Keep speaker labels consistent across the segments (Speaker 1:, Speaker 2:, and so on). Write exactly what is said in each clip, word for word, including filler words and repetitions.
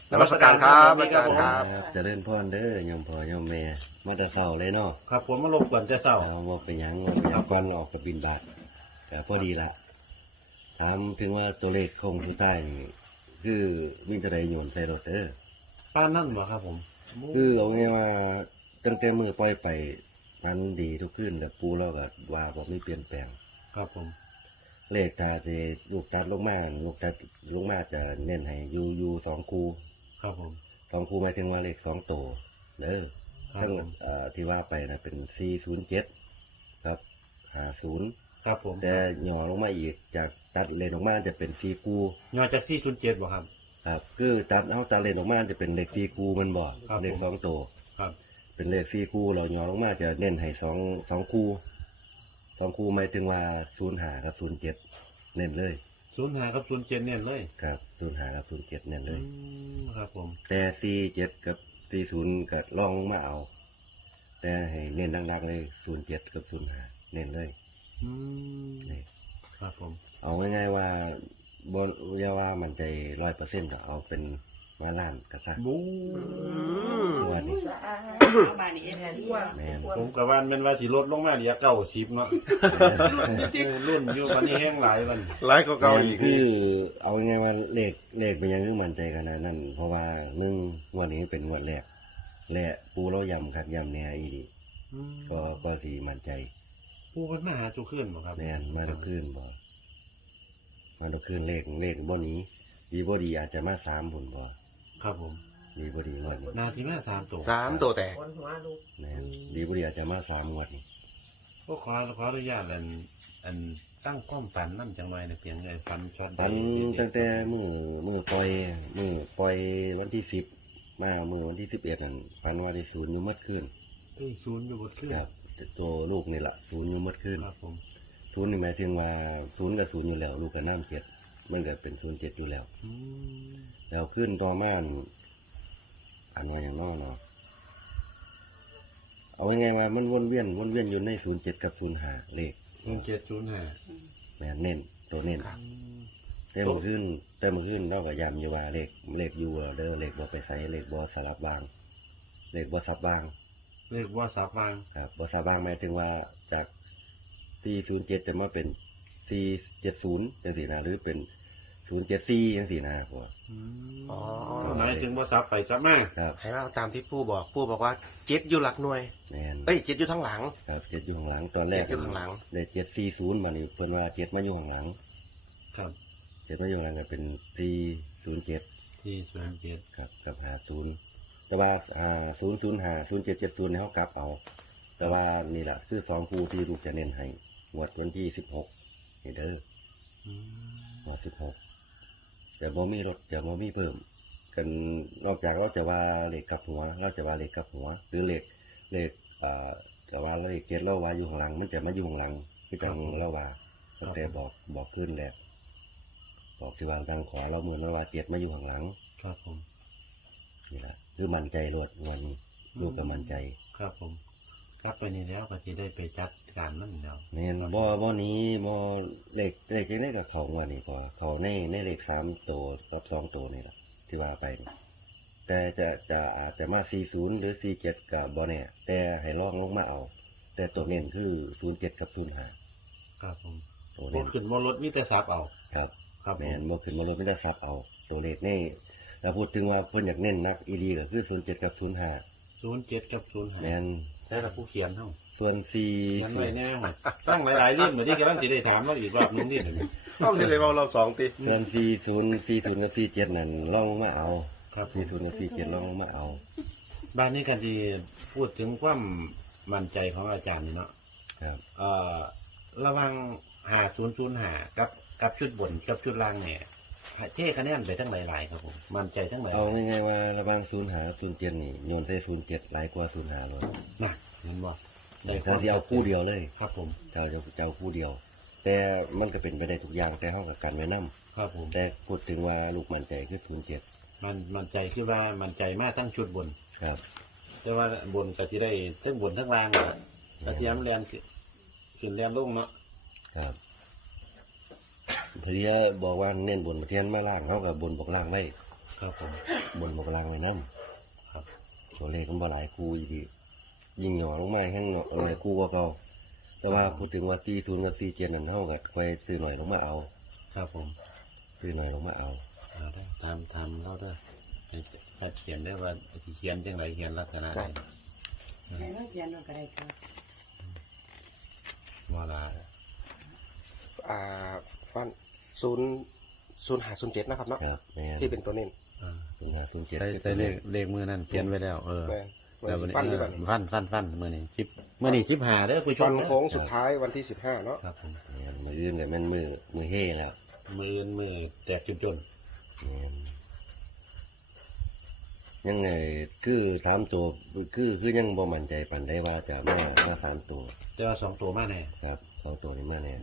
Speaker 1: นมัสการครับอาจารย์ครับ
Speaker 2: เจะเล่นพ่อนเด้อยมพ่อยมแม่มาแต่เช้าเลยเนาะ
Speaker 3: ครับผมมาลงก่อนจะเศร้า
Speaker 2: เอาว่าไปหยังว่าไปหยังก่อนออกกับบินบาทแต่พอดีละถามถึงว่าตัวเลขคงสุดท้ายนี่คือมีแต่ใดโยนใส่รถเด้อ
Speaker 3: ป้านนั่นบ่ครับผม
Speaker 2: คือเอาไงว่าตั้งแต่มือปล่อยไปมันดีทุกขึ้นแต่ปูเราก็ว่าบ่มีเปลี่ยนแปลง
Speaker 3: ครับผม
Speaker 2: เลขตาจะลูกตัดลงมาลูกตัดลงมาจะเน้นให้อยูอยูสองคู
Speaker 3: ครับผม
Speaker 2: สองคูหมายถึงว่าเลขสองตัวเด้อ
Speaker 3: ครับ
Speaker 2: ทั้ง
Speaker 3: ผม
Speaker 2: เอ่อที่ว่าไปนะเป็นสี่ศูนย์เจ็ดครับห้าศูนย์
Speaker 3: ครับผม
Speaker 2: แต่หย่อลงมาอีกจากตัดเลนออกมาจะเป็นสี่คู
Speaker 3: ยอจากสี่ศูนย์เจ็ดบ่ครับ
Speaker 2: ครับคือตัดเอาตัดเลนออกมาจะเป็นเลขสี่คูมันบ่
Speaker 3: ครับ
Speaker 2: เลขสองตัว
Speaker 3: ครับ
Speaker 2: เป็นเลขสี่คูเราหย่อลงมาจะเน้นให้สองสองคูสองคูหมายถึงว่าศูนย์ห้ากับศูนย์เจ็ดเน้นเลย
Speaker 3: ศูนย์ห้ากับศูนย์เจ็ดเนี่ยเลย
Speaker 2: ครับศูนย์ห้ากับศูนย์เจ็ดเน้นเล
Speaker 3: อื
Speaker 2: ย
Speaker 3: มครับผม
Speaker 2: แต่สี่เจ็ดกับสี่ศูนย์ก็ลองลงมาเอา แต่ให้เน้นดังๆเลยศูนย์เจ็ดกับศูนย์ห้าเน้นเลย
Speaker 3: อืม
Speaker 2: นี่
Speaker 3: ครับผม
Speaker 2: เอาง่ายๆว่าบนอยาว่ามันใจร้อยเปอร์เซ็นต์เอาเป็นมาล้านกระซัก
Speaker 3: บู๊
Speaker 2: ว่านี่
Speaker 4: เอามานี่เอ็นดีว่า
Speaker 2: แม่น
Speaker 3: ผมกับวันเป็นว่าสิลดลงมาเหลือเก้าสิบเนาะเออรุ่นอยู่วันนี้แห้งหลายวัน
Speaker 1: ไลฟ์ก็เก่าอีก
Speaker 2: คือเอาง่ายๆว่าเลขเลขเป็นอยังนึงมั่นใจขนาดนั้น เพราะว่าหนึ่งงวันนี้เป็นงวดแรกและปูเรายำคัดยำแน่อีดี
Speaker 3: อืม
Speaker 2: ก็ก็สีมั่นใจ
Speaker 3: ผู้เพิ่นมาหาจุขึ้นบ่ครับ
Speaker 2: แน่นมาทุกคืนบ่มาทุกคืนเลขเลขบ่หนี้ดีบ่ดีอาจจะมาสามผลบ่
Speaker 3: ครับผม
Speaker 2: ดีบ่ดีงวดนี้
Speaker 3: นาทีแม่สามตัว
Speaker 1: สามตัวแตก
Speaker 4: คนหัวลูก
Speaker 2: แน่นดีบ่ดีอาจจะมาสามงวดนี้
Speaker 3: ก็ขอขออนุญาตอันอันตั้งความฝันนั่นจังไรเนี่ยเพียงไงฝันช็อต
Speaker 2: ปันตั้งแต่มือมือปล่อยมือปล่อยวันที่สิบมามือวันที่สิบเอ็ดนั่นปันว่าได้ศูนย์อยู่หมัดขึ้น
Speaker 3: เอ้ยศูนย์อยู่บนเครื่อง
Speaker 2: ครับตัวลูกนี่แหละศูนย์อยู่หมัดขึ้น
Speaker 3: ครับผม
Speaker 2: ศูนย์นี่หมายถึงว่าศูนย์กับศูนย์อยู่แล้ว ลูกกับน้ำเจ็ดมันก็เป็นศูนย์เจ็ดอยู่แล้ว
Speaker 3: อืม
Speaker 2: แล้วขึ้นต่อมานี่อันว่าอย่างน้อเนาะเอาไงายๆว่ามันวนเวียนวนเวียนอยู่ในศูนย์เจ็ดกับศูนย์ห้าเลข
Speaker 3: ศูนย์เจ็ดศูนย์ห้า
Speaker 2: แม่นเน้นตัวเน้น แต่เมื่อคืนแต่เมื่อคืนเราก็ย้ำอยู่ว่าเลขเลขอยู่เด้อเลขบ่ไปใส่เลขบ่สลับบาง เลขบ่สับบาง
Speaker 3: เรียกว่าสาบาง
Speaker 2: ครับบ่สับบางหมายถึงว่าจากสี่ศูนย์เจ็ดจะมาเป็นสี่เจ็ดศูนย์จังซี่นะหรือเป็นศูนย์เจ็ดสี่จังซี่นะครับ
Speaker 3: อืม
Speaker 1: อ๋อ
Speaker 3: หมายถึงว่าสับไปสับมา
Speaker 2: ครับ
Speaker 1: ให้เราตามที่ปู่บอกปู่บอกว่าเจ็ดอยู่หลักหน่วย
Speaker 2: แม่น
Speaker 1: เอ้ยเจ็ดอยู่ทั้งหลัง
Speaker 2: ครับเจ็ดอยู่ข้างหลังตอนแร
Speaker 1: เจ็
Speaker 2: ก
Speaker 1: ดอยู่ข้างหลัง
Speaker 2: ได้เจ็ดสี่ศูนย์มานี่เพิ่นว่าเจ็ดมาอยู่ข้างหลัง
Speaker 3: ครับ
Speaker 2: เจ็ดมาอยู่ข้างหลังก็เป็นสี่ศูนย์เจ็ด
Speaker 3: ที่ศูนย์เจ็ด
Speaker 2: ครับกับห้าศูนย์แต่ว่าอ่าศูนย์ศูนย์ห้าศูนย์เจ็ดเจ็ดศูนย์เขากลับเอา แต่ว่านี่แหละคือสองคู่ที่ลูกจะเน้นให้งวดวันที่สิบหกนี่เด้อ
Speaker 3: อืม
Speaker 2: งวดสิบหกแต่บ่มีรถจะบ่มีเพิ่ม กันนอกจากเราจะว่าเลขกลับหัว เราจะว่าเลขกลับหัว หรือเลขเลขอ่าแต่ว่าเลขเจ็ดเราว่าอยู่ข้างหลัง มันจะมาอยู่ข้างหลังคือจังเราว่าตั้งแต่บอกบอกขึ้นแหละบอกที่ว่าดังขอเราเมื่อเราว่าเจ็ดมาอยู่ข้างหลัง
Speaker 3: ครับผม
Speaker 2: นี่แหละคือมั่นใจรถงวดนี้ลูกก็มั่นใจ
Speaker 3: ครับผมกลับไปนี่แล้วก็จะได้ไปจัดการนั่นแล้ว
Speaker 2: แม่นบ่บ่หนี้บ่เลขเลขจังได๋ก็เข้างวดนี้พอเข้าในในเลขสามตัวกับสองตัวนี่ล่ะที่ว่าไปนี่แต่จะจะอาจจะมาสี่สิบหรือสี่สิบเจ็ดก็บ่แน่แต่ให้ลองลงมาเอา แต่ตัวเน้นคือศูนย์เจ็ดกับศูนย์ห้า
Speaker 3: ครับผม
Speaker 2: ตัว
Speaker 3: บ
Speaker 2: เน้
Speaker 3: น
Speaker 2: น
Speaker 3: ขึ้นบนรถมีแต่สับเอา
Speaker 2: ครับ
Speaker 3: ครับผ
Speaker 2: แม่น
Speaker 3: ม
Speaker 2: บ่ขึ้นมาลดไม่ได้ซับเอา ตัวเลขนี่แล้วพูดถึงว่าเพิ่นอยากเน้นนักอีดีก็คือศูนย์เจ็ดกับศูนย์ห้า
Speaker 3: ศูนย์เจ็ดกับศูนย์ห้า
Speaker 2: แม่น
Speaker 3: ใช่ละผู้เขียนเท่า
Speaker 2: ส่วนสี่
Speaker 3: มันไว้แน่หมดตั้งหลายๆเรื่องเหมือนที่กำลังจะได้ถามเราอีกรอบนึงนี่เห็นไหม
Speaker 1: ต้องจะเลยเราเราสองตี
Speaker 2: ส่วนสี่ศูนย์สี่ศูนย์กับสี่เจ็ดนั่นลองลงมาเอา
Speaker 3: ครับผ
Speaker 2: สี่
Speaker 3: ม
Speaker 2: ศูนย์กับสี่เจ็ดลองลงมาเอา
Speaker 3: บ้านนี้กันที่พูดถึงความมั่นใจของอาจารย์นี่เนาะ
Speaker 2: ครับ
Speaker 3: เอ่อระหวังหาศูนย์ศูนย์หากับกับชุดบนกับชุดล่างเนี่ยเท่คะแนนไปทั้งหลายๆครับผมมั่นใจทั้งหลาย
Speaker 2: เอาง่ายๆว่าระหว่างศูนย์หาศูนย์เจ็ดนี่โยนใส่ศูนย์เจ็ดหลายกว่าศูนย์หาเลย
Speaker 3: นะเห็นบ่ได้
Speaker 2: ถ้าที่เอาคู่เดียวเลย
Speaker 3: ครับผม
Speaker 2: เจ้าจะเจ้าคู่เดียว แต่มันก็เป็นไปได้ทุกอย่างแต่ห้องกับการไว้นํ
Speaker 3: ครับผม
Speaker 2: แต่พูดถึงว่าลูกมั่นใจคือศูนย์เจ็ด
Speaker 3: มันมั่นใจคือว่ามั่นใจมากทั้งชุดบน
Speaker 2: ครับ
Speaker 3: แต่ว่าบนก็จะได้ทั้งบนทั้งล่างอะกระเทียมแลนขึ้นขึ้นแลนลงเนาะ
Speaker 2: ครับเพียบอกว่าเน้นบนเทียนมาล่างเขากับบนบอกล่างได้
Speaker 3: ครับผม
Speaker 2: บนบกลางไว้น้
Speaker 3: ครับ
Speaker 2: ำตัวเลขมันบ่หลายคู่อีดียิงหย่อลงมาแห้งหน่อยคู่กว่าเก่าแต่ว่าพูดถึงว่าสี่ศูนย์กับสี่เจ็ดนั่นเท่ากับไปซื้อหน่อยลงมาเอา
Speaker 3: ครับผม
Speaker 2: ซื้อหน่อยลงมาเอา
Speaker 3: เอาได้ตามทำเขาด้วยให้ให้เขียนได้ว่าสิเขียนจังไรเขียนลักษณะใด
Speaker 4: ให้เราเขียนเราก็ได้ครับ
Speaker 3: เวลา
Speaker 1: อ่าฟันศูนย์ศูนย์หาศูนย์เจ็ดนะครับเนาะ
Speaker 2: ครับแม่น
Speaker 1: ที่เป็นตัวเน้น
Speaker 3: อ่า
Speaker 2: ศูนย์ห้าศูนย์เจ็ด
Speaker 3: ใส่ใส่เลขเลขมือนั่นเขียนไว้แล้ว เออ
Speaker 1: แม่น
Speaker 3: แล้ววัน
Speaker 1: ฟัน
Speaker 3: นี้
Speaker 1: ด้วยกัน
Speaker 3: ฟันฟันฟันมือนี่ชิปมือนี่ชิปหาเด้อผู้ช
Speaker 1: ฟั
Speaker 3: ม
Speaker 1: น
Speaker 3: เด้อ
Speaker 1: โค้งสุดท้ายวันที่สิบห้าเนาะ
Speaker 3: ครับผม
Speaker 2: แม่นมืออื่นเลยแม่นมือมือเฮ่แล้ว
Speaker 3: มืออื่นมือแตกจนจน
Speaker 2: แม่นยังไงคือถามตัวคือคือยังบ่มั่นใจปานได้ว่าจะมามาสามตัว
Speaker 3: แต่ว่าสองตัวมาแน่
Speaker 2: ครับสองตัวนี้แม่เนี่ย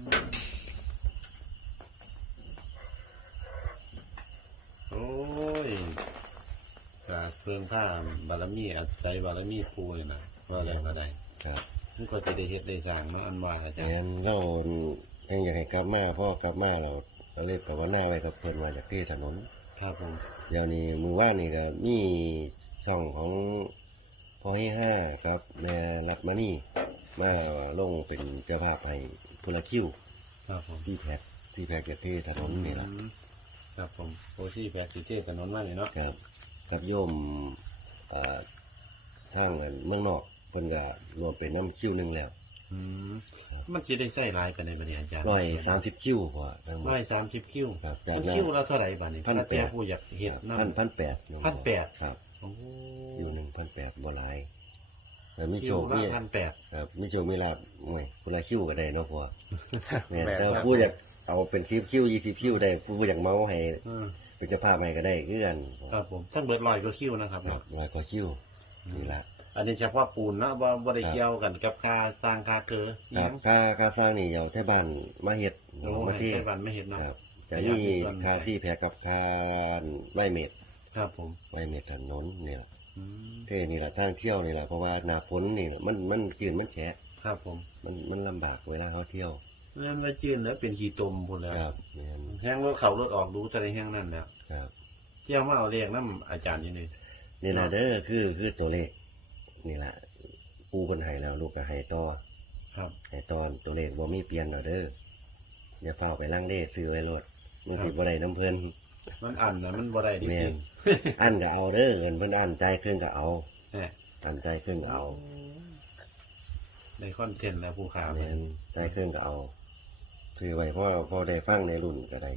Speaker 3: โอ้ยจากเครื่องผ้าบารมีอาศัยบารมีปูเลยนะว่าอะไรก็ได้
Speaker 2: ครับ
Speaker 3: นี่ก็จะได้เฮ็ดได้สร้างมาอันว่าอาจารย์
Speaker 2: งั้นเรายังอยากให้กลับมาพ่อกลับมาเราเราเลยภาวนาไว้กับเพิ่นว่าจากที่ถนน
Speaker 3: ครับผม
Speaker 2: เดี๋ยวนี้มือว่านนี่ก็มีช่องของพ่อให้ห้าครับแม่รัดมานี่มาลงเป็นเจ้าภาพให้พุละคิว
Speaker 3: ครับผม
Speaker 2: ที่แพกที่แพกจากที่ถนนนี่แหละ
Speaker 3: อืมครับผมโอซี่แปดสีเทพถนนมาเนี่ยเนาะ
Speaker 2: ครับกับโยมอ่าทางอันเมืองนอกเพิ่นก็รวมเป็นน้ำคิวหนึ่งแล้ว
Speaker 3: อืมมันจะได้ใส่ลายกันในบัดนี้อาจารย์
Speaker 2: ร้อยสามสิบคิวพอทั้งหมด
Speaker 3: ร้อยสามสิบคิว
Speaker 2: ครับจาก
Speaker 3: มัน
Speaker 2: นั้น
Speaker 3: คิวละเท่าไหร่บัดนี้
Speaker 2: พันแปด
Speaker 3: ถ้าแต่ผู้อยากเห็ดน้ำ
Speaker 2: พันพันแปด
Speaker 3: พันแปด
Speaker 2: ครับ
Speaker 3: โอ้โห
Speaker 2: อยู่หนึ่งพันแปดบ่หลายแต่มี
Speaker 3: คิ
Speaker 2: โช
Speaker 3: ว
Speaker 2: ค
Speaker 3: ละ
Speaker 2: มี
Speaker 3: พันแปด
Speaker 2: ครับมีโชคมีลาบหน่วยคนละคิวก็ได้เนาะพ่อแม่น
Speaker 1: แม่น
Speaker 2: แต่ว่า
Speaker 1: ครับ
Speaker 2: ผู้อยากเอาเป็นคิวคิวยี่สิบคิวได้ผู้อยากเมาให้
Speaker 3: อืม
Speaker 2: เป็นเจ้าภาพให้ก็ได้คือกัน
Speaker 3: ครับผมทั้งเบิดลอยก็คิวนะครับ
Speaker 2: ครับ
Speaker 3: เนาะ
Speaker 2: ร้อยกว่าคิวนี่ละ
Speaker 3: อันนี้เฉพาะปูนเนาะว่าบ่ได้เกี่ยวกันกับค่าสร้างค่าเกลือ
Speaker 2: ครับค่าค่าสร้างนี่เอาแท่บ้านมาเฮ็ด
Speaker 3: โอ้
Speaker 2: มา
Speaker 3: ให้
Speaker 2: ที่
Speaker 3: ใช้บันไม่เห็นเนาะ
Speaker 2: ครับจะมีค่าที่แพรกับค่าไม้เม็ด
Speaker 3: ครับผม
Speaker 2: ไม้เม็ดถนนเนี่ย
Speaker 3: อืม
Speaker 2: เท่นี่แหละทางเที่ยวนี่แหละเพราะว่าหน้าฝนนี่มันมันจืดมันแฉะ
Speaker 3: ครับผม
Speaker 2: มันมันลำบากเวลาเขาเที่ยว
Speaker 3: นั่นก็จืนแล้วเป็นขี้ตมพุ่นแล้ว
Speaker 2: ครับเนี่ย
Speaker 3: แห้งรถเขารถออกดูแต่ในแห้งนั่นแล้ว
Speaker 2: ครับ
Speaker 3: เที่ยวมาเอาเรียกน้ำอาจารย์อยู่นี่
Speaker 2: นี่แหละเด้อคือคือตัวเลขนี่แหละปูเป็นไห้แล้วลูกก็ไห้ต่อ
Speaker 3: ครับ
Speaker 2: ไห้ตอนตัวเลขบ่มีเปลี่ยนหน่อยเด้ออย่าเฝ้าไปล่างเลขซื้อไว้รถมันสิบ่ได้น้ำเพิ่น
Speaker 3: มันอันนะมันบ่ได้จ
Speaker 2: แม่
Speaker 3: ริ
Speaker 2: น
Speaker 3: ง
Speaker 2: อันก็เอาเด้อเงินเพิ่นอันใจายเครื่องก็เอา
Speaker 3: ๆแหม
Speaker 2: อันใจายเครื่องก็เอา
Speaker 3: ในคอนเทนต์แล้วผู้ข่าว
Speaker 2: แม่นใจายเครื่องก็เอาซื้อไว้เพราะพอได้ฟังในรุ่นก็ได้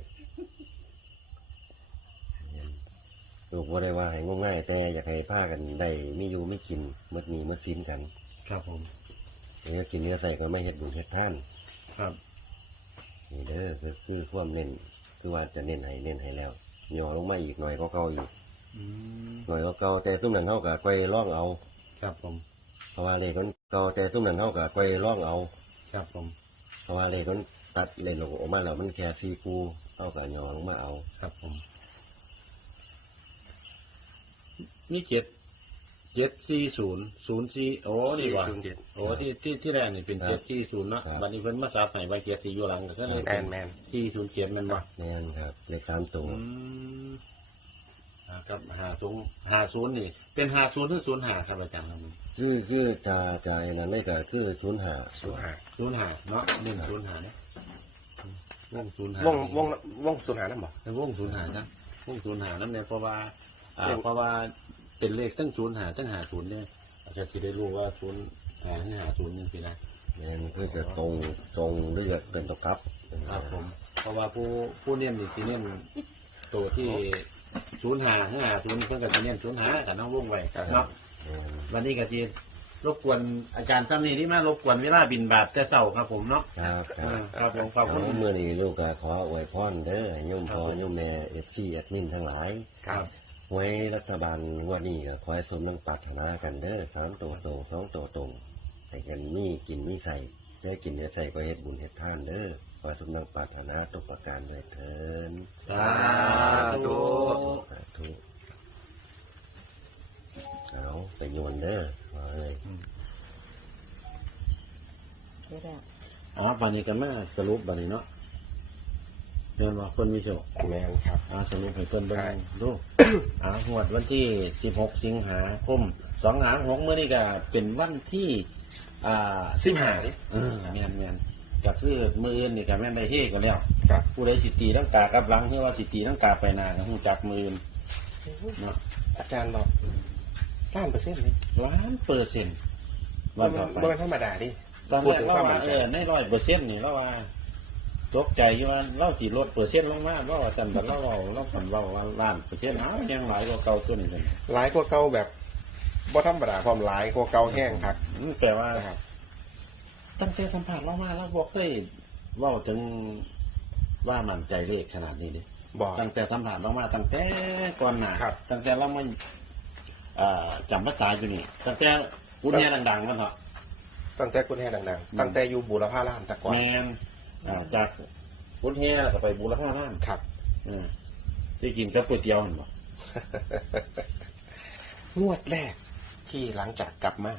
Speaker 2: แม่นลูกบ่ได้ว่าให้งมง่ายแต่อยากให้พากันได้มีอยู่ไม่กินหมดมีหมดสินกัน
Speaker 3: ครับผม
Speaker 2: เนื้อกินเนื้อใส่ก็ไม่เฮ็ดบุญเฮ็ดท่าน
Speaker 3: ครับ
Speaker 2: นี่เด้อคือคือความเน้นคือว่าจะเน้นให้เน้นให้แล้วย่อลงมาอีกหน่อยก็เก่าอีก
Speaker 3: อืม
Speaker 2: หน่อยก็เก่าแต่ซุ่มนั้นเฮาก็ไปร่องเอา
Speaker 3: ครับผม
Speaker 2: เพราะว่าเลขมันเก่าแต่ซุ่มนั้นเฮาก็ไปร่องเอา
Speaker 3: ครับผม
Speaker 2: เพราะว่าเลขมันตัดเลนออกมาแล้วมันแค่สี่คู่เฮาก็ย่อลงมาเอา
Speaker 3: ครับผมนี่เจ็ดเจ็ดสี่ศูนย์ศูนย์สี่โอ้นี่ว่า
Speaker 1: ศูนย์เจ็ด
Speaker 3: โอ้ที่ที่ที่แรกนี่เป็นเจ็ดสี่ศูนย์เนาะบัดนี้เพิ่นมาซับให้ไว้เจ็ดสี่อยู่หลังก็เลย
Speaker 1: แม
Speaker 3: เป็น
Speaker 1: นแมน
Speaker 3: สี่ศูนย์เจ็ดแม่นบ่
Speaker 2: แม่นครับเลขสามตัว
Speaker 3: อืมอ่าครับหาศูนย์หาศูนย์นี่ เป็นหาศูนย์หรือศูนย์หาครับอาจารย์ครับผม
Speaker 2: คือคือจะจะไอ้นั้นเลยก็คือศูนย์ห้า
Speaker 1: ศูนย์หา
Speaker 3: ศูนย์หาเนาะเน้นศูนย์หาเนี่ยวงศูนย์หาว
Speaker 1: งวงวงศูนย์หานั่นบอก
Speaker 3: แต่วงศูนย์หาจ้ะวงศูนย์หานั่นเนี่ยเพราะว่า อ่า
Speaker 1: เรื่อง
Speaker 3: เพราะว่าเป็นเลขตั้งศูนย์หาตั้งหาศูนย์เนี่ยอาจจะคิดได้รู้ว่าศูนย์หาหรือหาศูนย์ยังสินะ
Speaker 2: แม่นคือจะตรงตรงหรือจะเป็นตัวกลับ
Speaker 3: ครับผม เพราะว่าผู้ผู้เน้นนี่สิเน้นตัวที่ศูนย์หาหรือหาศูนย์เพิ่นก็จะเน้นศูนย์หากับน้องวงไว้เนาะ
Speaker 2: แม่น
Speaker 3: วันนี้ก็จีรบกวนอาจารย์ซ้ำนี่ที่มารบกวนเวลาบินบาทแต่เสาร์ครับผมเนาะ
Speaker 2: ครับค
Speaker 3: อ่า
Speaker 2: รับ
Speaker 3: ครับผมขอบคุณ
Speaker 2: เอาเมื่อนี้ลูกก็ขออวยพรเด้อให้โยมพ่อโยมแม่เอฟซีแอดมินทั้งหลาย
Speaker 3: ครับ
Speaker 2: ไว้รัฐบาลงวันนี้ก็ขอให้สมดังปรารถนากันเด้อสามตัวตรงสองตัวตรงให้กันมีกินมีใส่ได้กินได้ใส่ก็เฮ็ดบุญเฮ็ดทานเด้อขอให้สมดังปรารถนาทุกประการเลยเถิน
Speaker 3: สาธุ
Speaker 2: สาธุเอาไปโยนเด้อมาเลย
Speaker 4: ได้แล้ว
Speaker 3: อ๋อวันนี้กันมาสรุปวันนี้เนาะเดินมาเพิ่นมีโชค
Speaker 1: แมนครับ
Speaker 3: อาสรุปให้เพิ่นเบิ่
Speaker 1: ใช่
Speaker 3: งดู อ่างวดวันที่สิบหกสิงหาคมสองหางหกมื้อนี้ก็เป็นวันที่อ่าสิบห้าเออแม่นแม่นก็คือมื้ออื่นนี่ก็แม่นได้เฮกันแล้ว
Speaker 1: ครับ
Speaker 3: ผู้ใดสิตีตั้งกากับหลังที่ว่าสิตีตั้งกาไปหน้าก็ฮู้จักมื้ออื่นเนาะ
Speaker 1: อาจารย์บอกล้านเปอร์เซ็นต์เลย
Speaker 3: ล้านเปอร์เซ็นต์
Speaker 1: มั
Speaker 3: วัน
Speaker 1: น
Speaker 3: ต่อไป
Speaker 1: มันธรรมดาดิ
Speaker 3: ตอน
Speaker 1: พูด
Speaker 3: แรก
Speaker 1: ถึง
Speaker 3: เรา
Speaker 1: ความ
Speaker 3: ว่า
Speaker 1: มั่น
Speaker 3: เอ
Speaker 1: ใจ
Speaker 3: อในร้อยเปอร์เซ็นต์นี่เราว่าตกใจอยู่ว่าเราสิลดเปอร์เซ็นต์ลงมาเราว่าซั่นแต่เราเว้าเราคันเว้าว่าล้านเปอร์เซ็นต์เอ้ายังหลายกว่าเก่าตัวนี้ซั่น
Speaker 1: หลายกว่าเก่าแบบบ่ธรรมดาความหลายกว่าเก่าแห้งครับ
Speaker 3: อืมแปลว่า
Speaker 1: นะครับ
Speaker 3: ตั้งแต่สัมผัสเรามาเราบอกเคยเว่าถึงว่ามั่นใจเลขขนาดนี้ดิ
Speaker 1: บอก
Speaker 3: ตั้งแต่สัมผัสเรามาตั้งแต่ก่อนหน้า
Speaker 1: ครับ
Speaker 3: ตั้งแต่เรามาอ่าจำภาษาอยู่นี่ตั้งแต่พุทธเนี่ยดังๆกันเถอะ
Speaker 1: ตั้งแต่คุณแห่ดัง
Speaker 3: อืม
Speaker 1: ๆตั้งแต่อยู่บูรพาร่ามแตะก่อน
Speaker 3: แมนอ่าจากพุทธเนี่ยแล้วก็ไปบูรพาร่าน
Speaker 1: ครับ
Speaker 3: อ่าที่กินกับก๋วยเตี๋ยวเห็นบ่
Speaker 1: งวดแรกที่หลังจากกลับมาน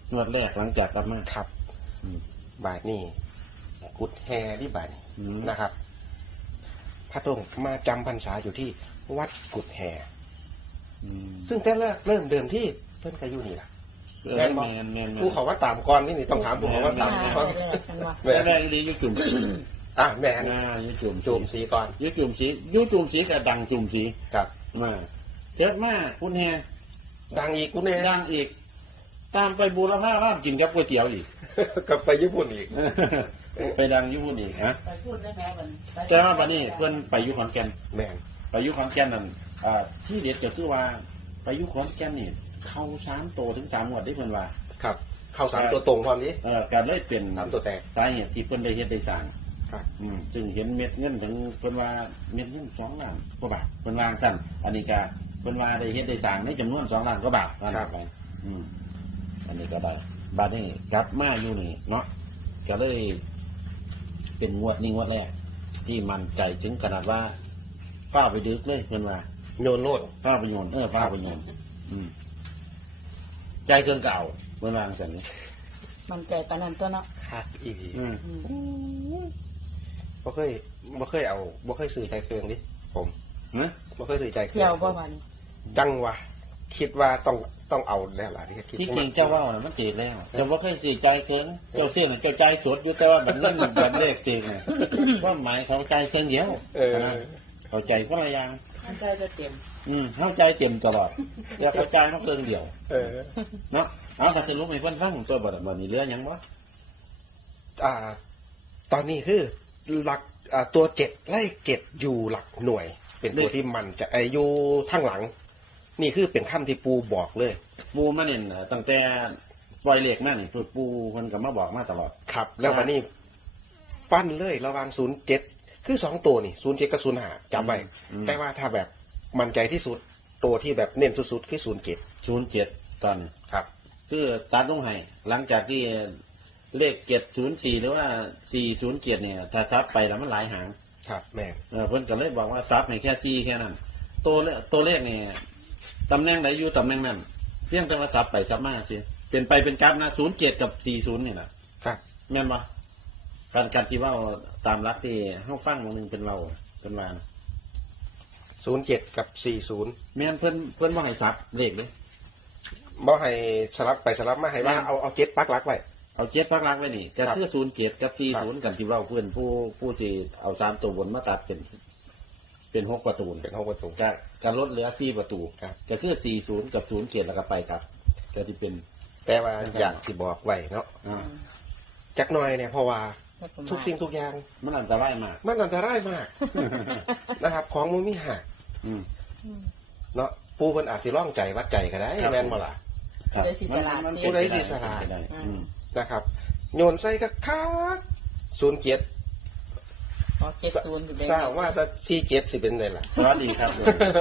Speaker 3: วดแรกหลังจากกลับมา
Speaker 1: ครับ
Speaker 3: อืม
Speaker 1: บาทนี่กุดแฮที่บาทนี่
Speaker 3: อืม
Speaker 1: นะครับ พระตงมาจำพรรษาอยู่ที่วัดกุดแฮ
Speaker 3: อืม
Speaker 1: ซึ่งแต่แรกเริ่มเดิมที่เพิ่นก็อยู่นี่แหละ
Speaker 3: เออ
Speaker 1: แม่นบ่
Speaker 3: แมนแมนแมน
Speaker 1: ผู้เขาว่าตามก่อนนี่นี่ต้องถามผู้เขาว่าตาม
Speaker 4: มา
Speaker 1: ก่อน
Speaker 4: ได้ๆกันว่า
Speaker 1: แม่
Speaker 3: แรกๆดีอยู่จุ่ม
Speaker 1: อ่ะแม่น
Speaker 3: อ่าอยู่จุ่ม
Speaker 1: จูมสีก่อน
Speaker 3: อยู่จุ่มสีอยู่จุ่มสีกับดังจุ่มสี
Speaker 1: ครับ
Speaker 3: มาเจ็บมากคุณแฮ
Speaker 1: ดังอีกกูเนี่ย
Speaker 3: ดังอีก ตามไปบูรพาร่ามกินกับก๋วยเตี๋ยวอีก
Speaker 1: กลับไปญี่ปุ่นอีก
Speaker 3: ไปดังอยุ่พุ่นอีกฮะ
Speaker 4: ไปพูดได้ไหมบัดนี้
Speaker 3: แต่ว่าบัดนี้เพื่อนไปอยุขอนแก่น
Speaker 1: แม่น
Speaker 3: ไปอยุขอนแก่นนั่นอ่าที่เด็ดก็คือว่าไปอยุขอนแก่นนี่เข้าสามโตถึงสามหมวดได้เพิ่นว่า
Speaker 1: ครับ เข้าสามตัวตรงความนี้
Speaker 3: เออการเลยเป็น
Speaker 1: สามตัวแตก
Speaker 3: สาเหตุที่เพิ่นได้เฮ็ดได้สร้าง
Speaker 1: ครับ
Speaker 3: อืมจึงเห็นเม็ดเงินถึงเพิ่นว่าเม็ดเงินสองล้านกว่าบาทเพิ่นวาจั่งสั้นอันนี้ก็เพิ่นว่าได้เฮ็ดได้สร้างในจำนวนสองล้านกว่าบาทนั่นไปอืมอันนี้ก็ได้บัดนี้กลับมาอยู่นี่เนาะก็เลยเป็นงวดนี้งวดแรกที่มั่นใจถึงขนาดว่าฟ้าไปดึกเลยเพิ่นว่า
Speaker 1: โยนโลด
Speaker 3: ฟ้าไปโยนเออฟ้าไปโยนอืมใจเครื่องเก่าเพิ่นว่าจังซั่นนี่
Speaker 4: มันใจปานนั้นตัวเนาะ
Speaker 1: ครับอีก
Speaker 3: อืม
Speaker 4: อืม
Speaker 1: บ่เคยบ่เคยเอาบ่เคยสื่อใจเฟืองดิผม
Speaker 3: นะ
Speaker 1: บ่เคยสื่อใจเฟื
Speaker 4: เสี่ยวบ่วัน
Speaker 1: จังวะคิดว่าต้องต้องเอาแล้วล่ะที่คิด
Speaker 3: ที่จริงเจ้าว่าน่ะมันตีแล้วเจ้าว่าเคยสีใจเครื่องเจ้าเสียน่ะเจ้าใจสดอยู่แต่ว่าแบบนี้มันแบบเลขจริงน่ะว่าหมายเขาใจเครื่องเดียว
Speaker 1: เออ
Speaker 3: นะเข้าใจคนละอย่าง
Speaker 4: มันใจจะเต็ม
Speaker 3: อืมเข้าใจเต็มตลอดอย่าเข้าใจมันเครื่องเดียว
Speaker 1: เออ
Speaker 3: เนาะเอาแต่สรุปให้เพิ่นฟังตัวบ่ดบ่นี้เหลือหยังบ่
Speaker 1: อ่า ตอนนี้คือหลักอ่าตัวเจ็ดเลขเจ็ดอยู่หลักหน่วย เป็นตัวที่มันจะไอายุทั้งหลัง นี่คือเป็นคำที่ปูบอกเลย
Speaker 3: ปูมาเนี่ยน่ะตั้งแต่ปล่อยเลขมานี่ปูปูเพิ่นก็มาบอกมาตลอด
Speaker 1: ครับ แล้ววันนี้ฟันเลยระหวังศูนย์เจ็ดคือสองตัวนี่ศูนย์เจ็ดกับศูนย์ห้าจำไว้
Speaker 3: อืม
Speaker 1: แต่ว่าถ้าแบบมั่นใจที่สุดตัวที่แบบเน้นสุดๆคือศูนย์เจ็ด
Speaker 3: ศูนย์เจ็ดตอนนี้
Speaker 1: ครับ
Speaker 3: คือตัดลงให้หลังจากที่เลขเจ็ดศูนย์สี่หรือว่าสี่ศูนย์เจ็ดเนี่ย ถ้าซับไปแล้วมันหลายหาง
Speaker 1: ครับแม่น
Speaker 3: เออเพิ่นก็เลยบอกว่าซับให้แค่สี่แค่นั้น ตัวเลขตัวเลขเนี่ยตำแหน่งไหนอยู่ตำแหน่งนั้นเพียงแต่ว่าซับไปซับมาสิเป็นไปเป็นกราฟนะศูนย์เจ็ดกับสี่ศูนย์นี่แหละ
Speaker 1: ครับ
Speaker 3: แม่นปะการการที่ว่าตามรักที่ห้องฟังวงหนึ่งเป็นเราเป็นว่านะ
Speaker 1: ศูนย์เจ็ดกับสี่ศูนย์
Speaker 3: แม่นเพิ่นเพิ่นว่าให้ซับเลขเลย
Speaker 1: บ่ให้สลับไปสลับมาให้ว่าเอาเอาเจ็ดปักหลักไว้
Speaker 3: เอาเจ็ดพักรักไว้นี่ก็
Speaker 1: ครับ
Speaker 3: คือศูนย์เจ็ดกับสี่ศูนย์กันที่เราเพื่อนผู้ผู้ที่เอาสามตัวบนมาตัดเป็น เป็นหกประตู
Speaker 1: เป็นห้องประตู
Speaker 3: จะการลดเหลือสี่ประตู
Speaker 1: ครับ
Speaker 3: ก็คือสี่ศูนย์กับศูนย์เจ็ดแล้วก็ไปครับก็ที่เป็น
Speaker 1: แต่ว่าอยากสิบอกไว้เนาะ
Speaker 3: อ่า
Speaker 1: จักหน่อยเนี่ยเพราะว่าทุกสิ่งทุกอย่าง
Speaker 3: มันอันตรายมาก
Speaker 1: มันอันตรายมาก นะครับ ของมันมีหัก
Speaker 3: อืม
Speaker 1: เนาะปูเพิ่นอาจสิร่องใจวัดใจก็ได้
Speaker 3: ครับ
Speaker 1: แม่นบ่ล่ะ
Speaker 3: ครับ
Speaker 4: ผู้ใดสิสลาด
Speaker 3: มัน
Speaker 4: นี่
Speaker 3: มัน
Speaker 1: ผู้ใดสิสลาด
Speaker 3: เป็นไปได้อืม
Speaker 1: นะครับโยนใส่กระคักศูนย์เจ็ด
Speaker 4: อ๋อเจ็ดศูนย์อยู่ได้
Speaker 1: ทราบว่าสักสี่เจ็ดสิเป็นไงล่ะ
Speaker 3: สวัสดีครับ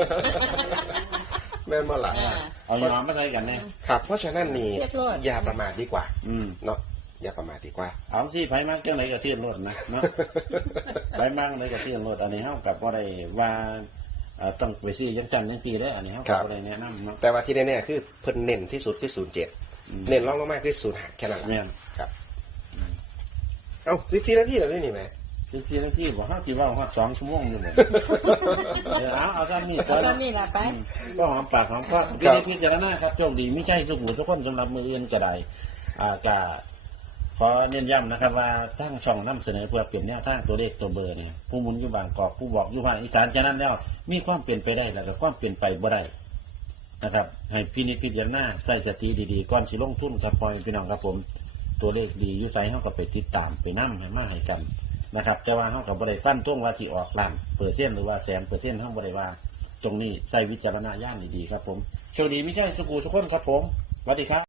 Speaker 1: แม่นบ่ล่ะ
Speaker 4: อ่า
Speaker 3: เอายอมมาใส่กันเนี่ย
Speaker 1: ครับ เพราะฉะนั้นนี่
Speaker 4: เรียบร้อย
Speaker 1: อย่าประมาทดีกว่า
Speaker 3: อืม
Speaker 1: เนาะอย่าประมาทดีกว่า
Speaker 3: เอาสิไผมากเจ้าไหนก็เทือนรถนะเนาะ ไผมากไหนก็เทือนรถอันนี้เฮากับว่าได้ว่าเอ่อต้องไปซื้อจังจันจังซี่เด้ออันนี้เฮา
Speaker 1: ครั
Speaker 3: กับบ บ่ได้แนะนำเนาะ
Speaker 1: แต่ว่าที่แน่ๆคือเพิ่นเน้นที่สุดคือศูนย์เจ็ด
Speaker 3: อืม
Speaker 1: เน้นรองลงมาคือศูนย์ห้าแค่นั้นแหละ
Speaker 3: แม่น
Speaker 1: ครับ เอ้าสิบสี่นาทีแล้วนี่นี่แหม่
Speaker 3: คือที่ที่บอกห้าสิบว่าห้าสองชั่วโมงนี่หมดเดี๋ยวเอาเอาซ้ำนี่
Speaker 4: เอาซ้ำนี่ล่ะไป
Speaker 3: ก็หอมปากหอมคอพี่ได้พิจารณาครับโชคดีไม่ใช่สุขุทุกคนสำหรับมืออื่นก็ได้อ่าจะขอเน้นย้ำนะครับว่าตั้งช่องนำเสนอเพื่อเปลี่ยนแนวทางตัวเลขตัวเบอร์เนี่ยผู้หมุนอยู่บางกอกผู้บอกอยู่ภาคอีสานฉะนั้นแล้วมีความเปลี่ยนไปได้แล้วก็ความเปลี่ยนไปบ่ได้นะครับให้พี่นิดพิจารณาใส่สติดีๆก่อนสิลงทุนครับพอยพี่น้องครับผมตัวเลขดีอยู่ไสเฮาก็ไปติดตามไปนำให้มาให้กันนะครับแต่ว่าเฮาก็บ่ได้ฟันธงว่าสิออกล้านเปอร์เซ็นต์หรือว่าแสนเปอร์เซ็นต์เฮาบ่ได้ว่าตรงนี้ใส่วิจารณญาณดีๆครับผมโชคดีไม่ใช่สุขุทุกคนครับผมสวัสดีครับ